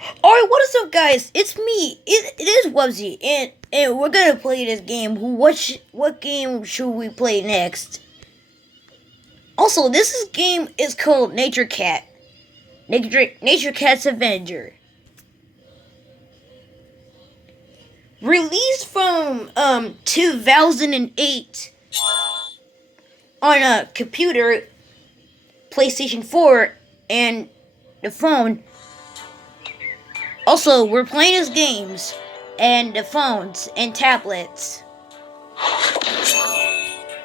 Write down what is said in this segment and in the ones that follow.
Alright, what is up, guys? It's me. It is Wubsy, and we're gonna play this game. What game should we play next? Also, game is called Nature Cat. Nature Cat's Avenger. Released from 2008 on a computer, PlayStation 4, and the phone. Also, we're playing his games and the phones and tablets.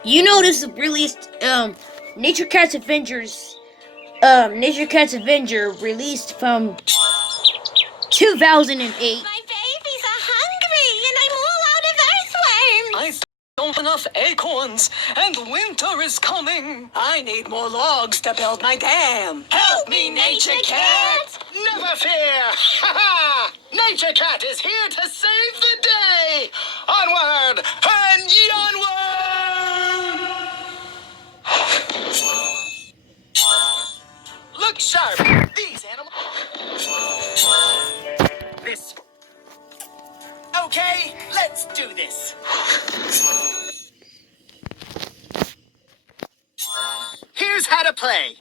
You know this is released Nature Cat's Avengers Nature Cat's Avenger released from 2008. My babies are hungry and I'm all out of earthworms. I don't have enough acorns and winter is coming. I need more logs to build my dam. Help me, Nature Cat! Never fear! Ha ha! Nature Cat is here to save the day! Onward and onward! Look sharp! These animals... This... Okay, let's do this. Here's how to play.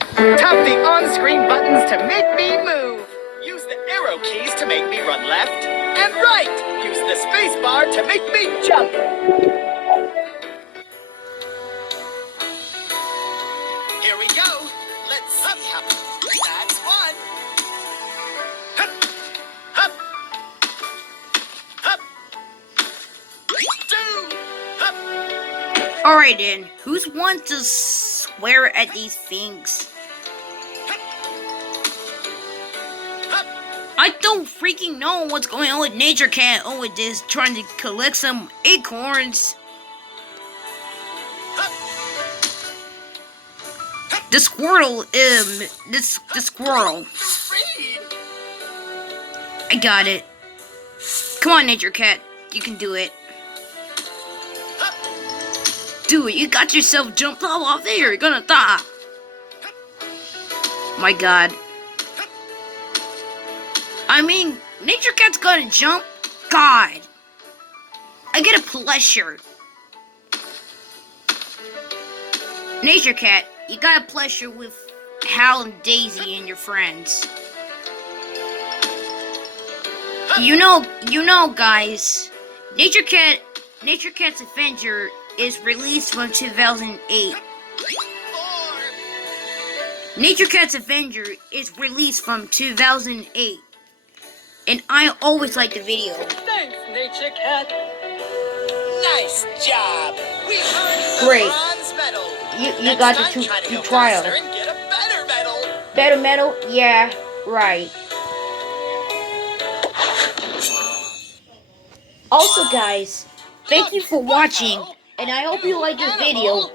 Tap the on-screen buttons to make me move. Use the arrow keys to make me run left and right. Use the space bar to make me jump. Here we go. Let's see how... That's one. Hup. Hup. Hup. Two. Hup. Alright then, who's one to swear at these things? I don't freaking know what's going on with Nature Cat or with this trying to collect some acorns. The squirrel, the squirrel. I got it. Come on, Nature Cat, you can do it. Do it, you got yourself jumped all off there, you're gonna die. My god. I mean, Nature Cat's gonna jump? God. I get a pleasure. Nature Cat, you got a pleasure with Hal and Daisy and your friends. You know, guys, Nature Cat's Avenger is released from 2008. Nature Cat's Avenger is released from 2008. And I always like the video. Thanks, Nature Cat. Nice job. We earned the Great. bronze medal. You got the two trial. And get a better medal. Better medal? Yeah, right. Also, guys, thank you for watching, and I hope you like this video.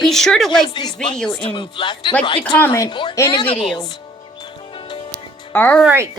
Be sure to like this video and like the comment and the video. Alright.